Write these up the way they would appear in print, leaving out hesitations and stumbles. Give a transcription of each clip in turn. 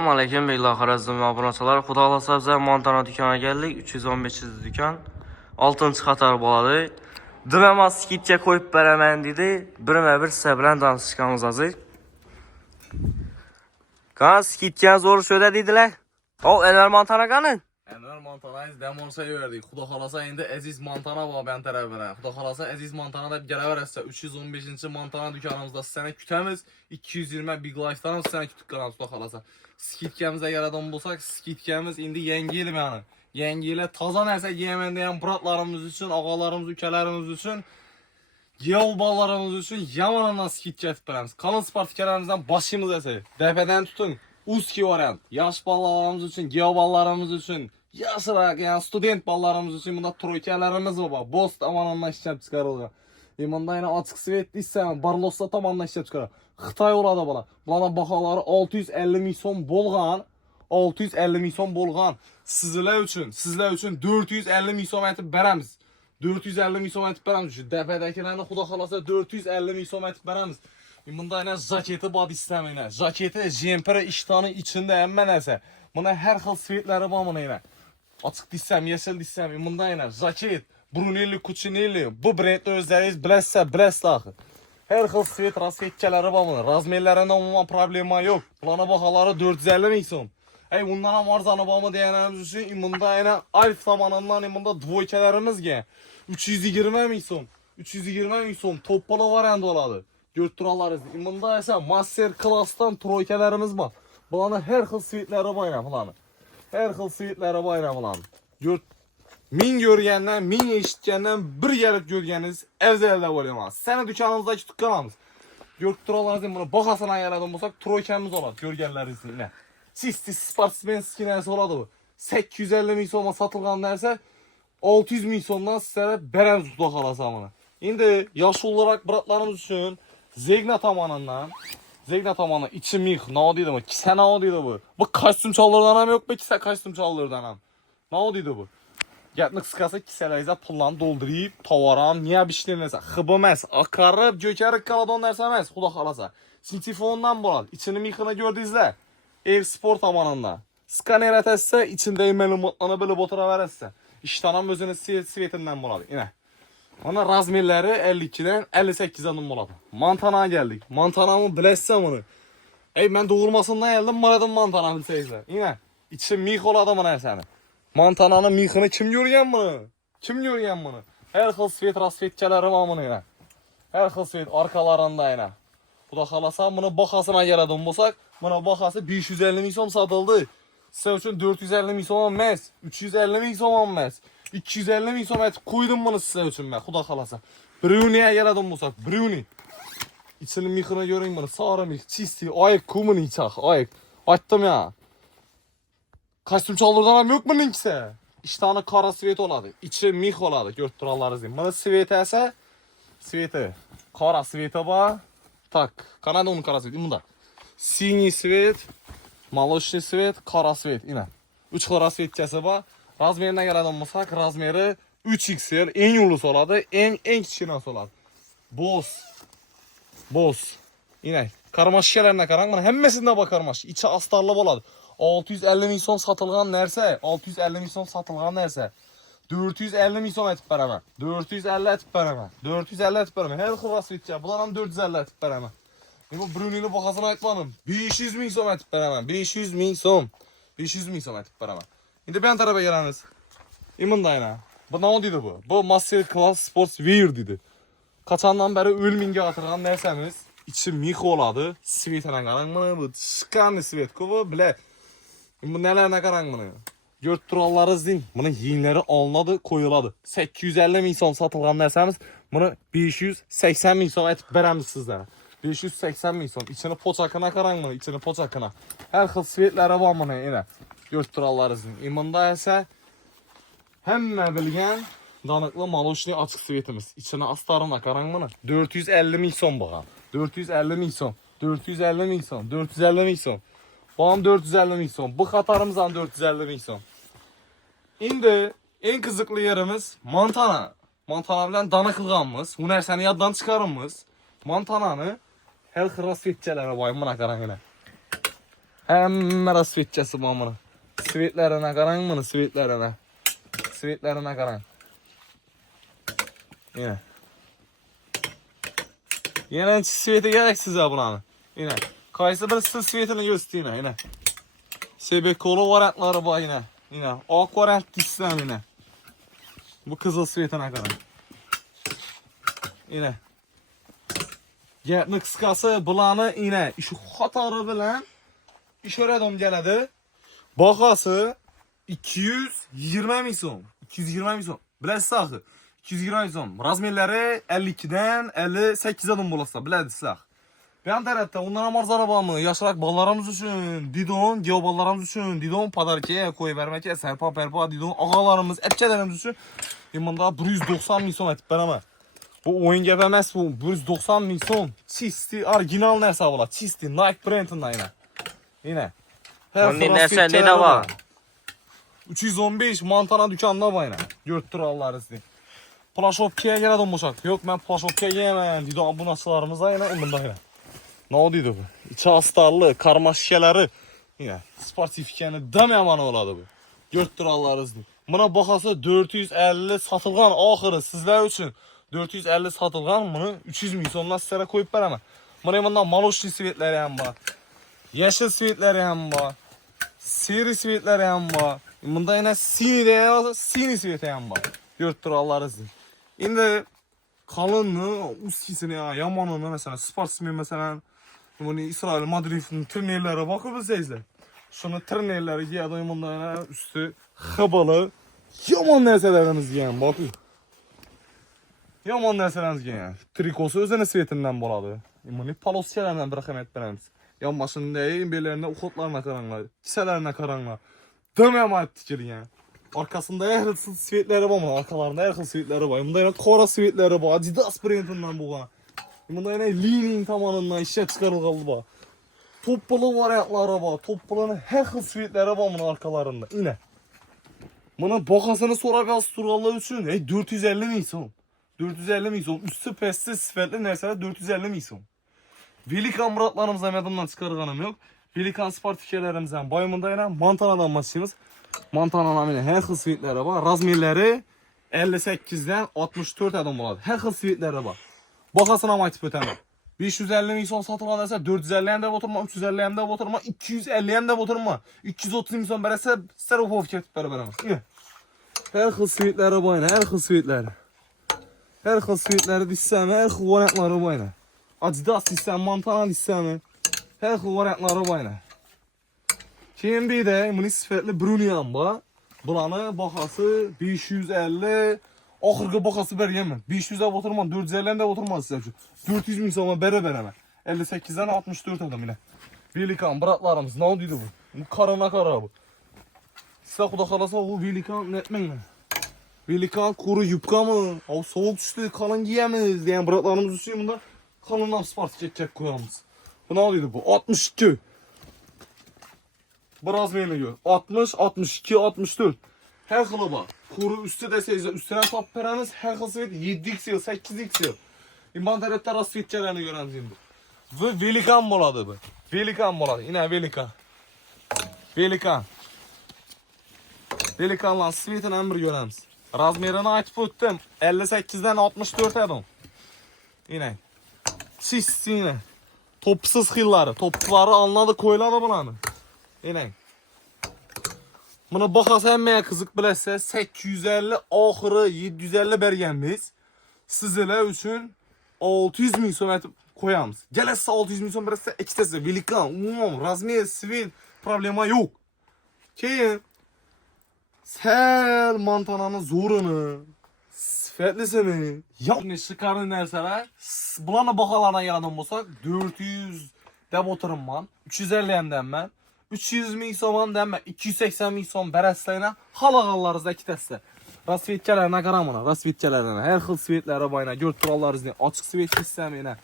Assalomu alaykum beylar, Xorazm obunachilar. Xudo xolasa biz Montana dükkana geldik. 315 dükkan. 6-cı qatar bo'ladi. Dinamo skitga qo'yib beraman dedi. Birma-bir sizlar bilan tanishishimiz hozir. Qani skitga zo'r sho'da dedilar. Enver Montana qani? Enver Montana'yı demon severdik. Xudo xolasa endi Aziz Montana var ben tarafına. Xudo xolasa Aziz Montana'da geleversə 315-ci Montana dükkanımızda səni kütəmiz. 220 Big Life'dan səni kütük qalan Xudo xolasa. Skitkəmizə yaradan bulsaq, skitkəmiz indi yengi il yəni. Yengi ilə taza nəsə yemən deyən bratlarımız üçün, ağalarımız, ülkelərimiz üçün, geoballarımız üçün yamanından skitkə etdirəmiz. Kalın sportikelərimizdən başımız əsə. Dəfədən tutun. Uski variant. Yaş ballarımız üçün, geoballarımız üçün, yaşıraq, yəni student ballarımız üçün bunda troykalarımız var. Boz tamanından işlep çıkarılır. Bunda yine açık svet istəyəm, Barlosla tamanından işlep çıkarılır. Xitay oladı bala. Bunların baxaları 650 milyon bolğan. 650 milyon bolğan. Sizlər üçün 450 milyon etib bərəmiz. 450 milyon etib bərəmiz. Dəfədəkilərini xuda xalasa 450 milyon etib bərəmiz. Bunda yine jaketi bad istəməyinə. Jaketi jempere iştanın içində əmmə nəsə. Buna hər xil svetləri var buna yine. Açıq desəm, yeşil desəm. Bunda yine jaket, Brunelli, Cucinelli. Bu brenddə özləriz biləsə axı. Hər xil svet rasvetkələri var buna. Razmerlərində umuman problema yox. Bunlara baxaları 450 milyon. Bundan arzanı var mı deyənlərimiz üçün bunda yine Alf zamanından bunda dvoykələrimiz gəl. 320 milyon. 320 milyon toppalı variant oladı. Götürələrimiz. Bunda isə master klassdan troykalarımız var. Bunların hər xil svetləri var yəni bulanı. Hər xil svetləri var yəni bulanı. Min görgəndən, min eşitkəndən bir gəlib görgəniz əvzəldə olamaz. Səni dükkanımızdakı dükkanımız. Götürələrimiz bunu baxasına yaradan bulsaq troykəmiz olar görgənləriniz ilə. Siz sportsmen skinəsi oladı bu. 850 milyona satılğan dərsə 600 milyondan sizlərə bərəmiz tutaq alasamını. İndi yaş olarak bratlarımız üçün Zegna tamanından içi mix, ne oldu bu? Kise ne oldu bu? Bu kostyum çalırdan yok mu? Kise kostyum çalırdan ne oldu bu? Gətni qısqası kisələrizə pullarını doldurayıb, tavaram, niyə bişdirinəsə, xıbıməz, akarıb, gökərib qaladon dərsə xuda xalasa. Sintifondan bolad, içini mixini gördünüzlər. Ev spor tamanında. Skaner ətəsə, içində məlumatlarını bilib otura verəsə. İştanam özünü svetindən bolad, inə. Ona razmerləri 52'den 58'e numaralı. Montana'ya geldik. Montana'mı bilesem onu. Ben doğurmasından geldim. Maradım Montana'nı bilseyizler. Yine içi mix ol adamın her sene. Montana'nın mixini kim görgen bunu? Kim görgen bunu? Her xil svet rasvetçələri var bunu yine. Her xil svet arkalarında yine. Bu da xalasa bunu baxasına gələdim bulsak. Buna baxası 550 milyon satıldı. Sizə üçün 450 milyon olmaz. 350 milyon olmaz. 250 milyon et koydum bunu size üçün ben. Xuda xalasa. Bruni'ye geledim bulsak. Bruni. İçinin mixini göreyim bunu. Sarı mix. Çisti. Ayık kumunu içaq. Ayık. Açtım ya. Kostyum çalırdan yok mu linkse? İştahını kara svet oladı. İçi mix oladı. Götürələriniz deyim. Bunu sveti əsə. Sveti. Kara sveti var. Tak. Kanada onun kara sveti. Bunda. Sini svet. Молочный svet. Kara svet. Yine. 3 kara svetçəsi var. Razmerine gelen bulsak, razmeri 3XL en yulusu oladı, en kiçiğinası oladı. Boz. Yine karmaşikelerine karan, bana hemmesinde bak karmaş. İçi astarlı oladı. 650 milyon satılgan nerse, 650 milyon satılgan nerse. 450 milyon etip veremem. 450 etip veremem. 450 etip veremem. Her kıvras bitecek. Bunların 450 etip veremem. Bu Bruni'nin bakasına aytmadım. 500 milyon etip veremem. 500 milyon etip veremem. Şimdi ben tarafa geleniz. İmında yine. Bu ne oldu bu? Bu Master Class Sports Wear dedi. Kaçandan beri ölmünge atırgan derseniz. İçi mix oladı. Svetine karan bunu. Bu şıkanlı svet kubu bile. Bu nelerine karan bunu. Götürallarız deyin. Bunun yiyinleri alınadı koyuladı. 850 milyon satılgan derseniz. Bunu 580 milyon etip veremiz sizlere. 580 milyon. İçini poçakına karan bunu. İçini poçakına. Her xil svetleri var bunu yine. Götürələriniz. İmanda isə həmmə bilgən danıqlı maloşni açıq svetimiz. İçine astarına qaran bunu. 450 milyon bağa. 450 milyon. 450 milyon. 450 milyon. Bağım 450 milyon. Bu xatarımızdan 450 milyon. İndi en kızıqlı yerimiz Montana. Montana bilən danıqlığımız. Bu nərsəni yaddan çıxarımız. Montana'nı hər xıra svetçələrə bayım buna qaran yine. Hamma rasvetchasi bor buni. Svetlarına qarang buni, svetlarına. Svetlarına qarang. Yine. Yine sveti gerek size bulanı. Yine. Qaysi birisi svetini göstərin yine. Sebekolu variantları var yine. Yine. Ak variant dissem yine. Bu kızıl svetine qarang. Yine. Gapni qisqasi bulanı yine. Şu xatarı bilan işoradim geladi. Bahası 220 ming so'm. 220 ming so'm. Bilasiz axı. 220 ming so'm. Razmerlari 52'den 58'e don bo'lsa, bilasizlar. Ben tarafta ondan ham arzon bormi? Yoshroq bolalarimiz uchun, didon, geoballarimiz uchun, didon padarka qo'yib bermakka, sarpa perpa didon og'alarimiz, epchalarimiz uchun bunda 190 ming so'm aytib beraman. Bu o'yin gap emas bu. 190 ming so'm. Chisti original narsa bo'ladi. Chisti Nike brendidan yine. Yine. Bunun narsa neda var? 315 Montana dükanında var yine. Görüp durarlar sizi. Plaşopkaya geladi olmuşak. Yok ben plaşopkaya gelmem. Dedi abunasılarımız da yine bunda yine. Ne oldu bu? İçi astarlı, karma şişeleri. Yine sportifikeni demeyamanı oladı bu. Görüp durarlar sizi. Buna bakası 450 satılgan ahırı sizler için. 450 satılgan bunu 300 ming so'mdan sizlere koyup veremem. Buna bundan maloşli sivetleri hem var. Yeşil sivetleri hem var. Seri sivetleri hem var. Bunda yine sini de var. Sini siveti hem var. Görüp durarlar sizi. Şimdi kalınlığı, uskisini ya, yamanını mesela sportsmen mesela bunu İsrail Madrid'in turnirlere bakıp izleyizler. Şunu turnirleri giyiyor bunda yine üstü hıbalı yaman nerseleriniz giyen bakın. Yaman nerseleriniz giyen. Trikosu özene svetinden boladı. Bunu palosçalarından bırakım etmemiz. Yan başında değil, bellerinde ukotlarına karanlar, kiselerine karanlar. Dömem artık yani. Arkasında her svetleri var mı? Arkalarında her svetleri var. Bunda yine Kora svetleri var. Adidas brendinden bu var. Bunda yine Leaning tamanından işe çıkarılgalı var. Toppulu varyantları var. Toppulunun her svetleri var bunun arkalarında. Yine. Buna bakasını soracağız turallığı için. 450 ming so'm. 450 ming so'm. Üstü pesti svetli neyse 450 ming so'm. Velikan muratlarımızdan yadımdan çıkarganım yok. Velikan sportifikerimizden bayımında yine Montana'dan başlayımız. Montana'nın yine her xil svetleri var. Razmerleri 58'den 64 adam oladı. Her xil svetleri var. Bakasına mı aytıp ötemem. 550 ming so'm satılan dese 450 hem de oturma, 350 hem de oturma, 250 hem de oturma. 330 ming so'm berese Serofov ketip beremez. Her xil svetleri var yine, her xil svetleri. Her xil svetleri dissem, her xil variantları var yine. Adidas dissem, Montana dissem, her xil variantları var yine. Keyin bir de bunun sifətli Brunian var. Bulanı bakası 550. Ahırqı bakası bergenmem. 500'e oturmam, 450'den de oturmaz size üçün. 400 ming so'ma bere. 58'den 64 adam ile. Velikan bıraklarımız ne oldu bu? Bu karana kara bu. Size kuda kalasa bu Velikan netmen. Velikan kuru yupka mı? O soğuk düştü kalın giyemeyiz diyen bıraklarımız üstü bunda kalından spart geçecek koyalımız. Bu ne oldu bu? 62. Biraz meyli gör. 60, 62, 64. Her xılı var. Kuru üstü de seyirci. Üstüne tap vereniz her xıl svet 7x yıl, 8x yıl. İmbantarette rasvetçelerini göreniz şimdi. Ve Velikan boladı bu. Velikan boladı. Yine Velikan. Velikan. Velikanla svetin emir göreniz. Razmerini aytıp öttüm. 58'den 64 adam. Yine. Çiz yine. Topsuz xilları. Topları anladı koyladı bulanı. Yine. Buna bakası emmeye kızık bilese 850 ahırı 750 bergenmiz. Sizler üçün 600 ming so'm etib koyamız. Gelese 600 ming so'm berese ikkitasi Velikan, umum, razmer, svet problema yok. Keyin sel Montana'nın zorunu, svetlisini, yapni çıkarın narsalar, bularni baholardan yaradan bo'lsak 400 deb o'tiribman, 350 ham deyman. 300 ming so'm demem, 280 ming so'm berasizlar, halaqallarinizda ikkitasida. Rasvetkalarına qaramana, rasvetkalarına. Her xil svetlari bor, görüp turarlaringizni. Ochiq svet dissam yana.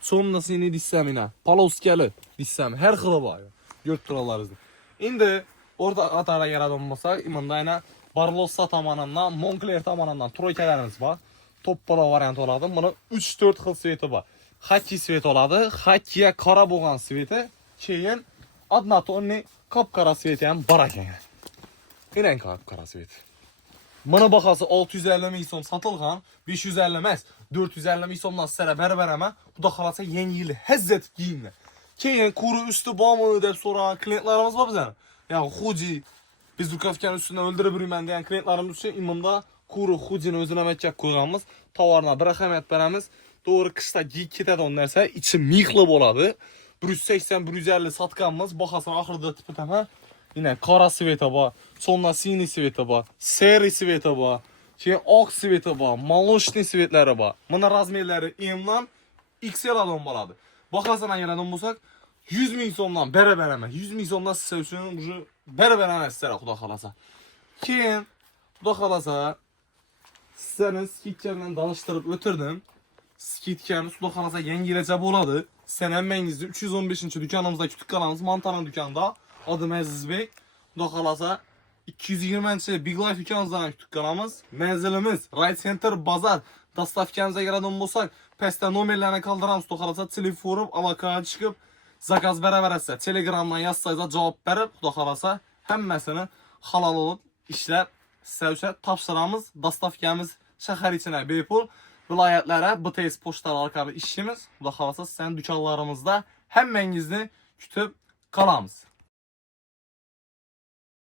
So'mnasini dissam yana. Paloskali dissam, her xili bor. Görüp turarlaringizni. Endi orta qatorga yaradan bo'lsak, bunda yana Barlossa tomonidan, Moncler tomonidan troykalarimiz bor. To'ppola variant oladi. Buni 3-4 xil sveti bor. Hakki svet oladi. Hakkiga qora bo'lgan sveti, keyin Однотонный kapkara sveti hem barak yani. İnen kapkara sveti. Bana bakası 650 min som satılgan, 550 emas, 450 min somdan sizə bərabərəmə, bu da xalasa yeni yili həzzət giyimlə. Keyin kuru üstü bağımını deyip soran klientlarımız var bizə. Yani Huci, biz Rukavkanın üstüne öldürebilirim ben diyen klientlarımız için imamda kuru Huci'nin özüne metkak koyğanımız, tavarına bir rəxəmət verəmiz. Doğru kışta giyik ketədi onun nərsə, içi mixlib oladı. 180-150 satqanımız, baxasan axırda tipi təmə. Yine kara sveta var, sonra sini sveta var, seri sveta var, ak sveta var, maloshni svetləri var. Buna razmerləri M-dan XL adam baladı. Baxasan yerdən bulsak 100 min somdan bərabər 100 min somdan sizə üçün bərabər sizə xuda xalasa. Keyin xuda xalasa sizlərin skitkəmlə danışdırıb ötürdüm. Skitkəmiz xuda xalasa yeni girəcəb oladı. Sən əmməyinizdə 315-ci dükkanımızda kütük qalanımız Mantaran dükkanda. Adım Əziz Bey. Xuda xalasa 220-ci Big Life dükkanımızdan kütük qalanımız. Mənzilimiz Right Center Bazar. Dastavkəmizə gələn olsaq, pəstə nomerlərini qaldıramız. Xuda xalasa telefon alakaya çıxıb zakaz bərabərəsə Telegramdan yazsaysa cavab verib, xuda xalasa həmməsini halal olub işlər sizə tapşıramız. Dastavkəmiz şəhər içinə bepul. Vilayətlərə BTS poçtları arqalı işimiz. Xuda xalasa sənin dükkanlarımızda həmməyinizni kütüb qalamız.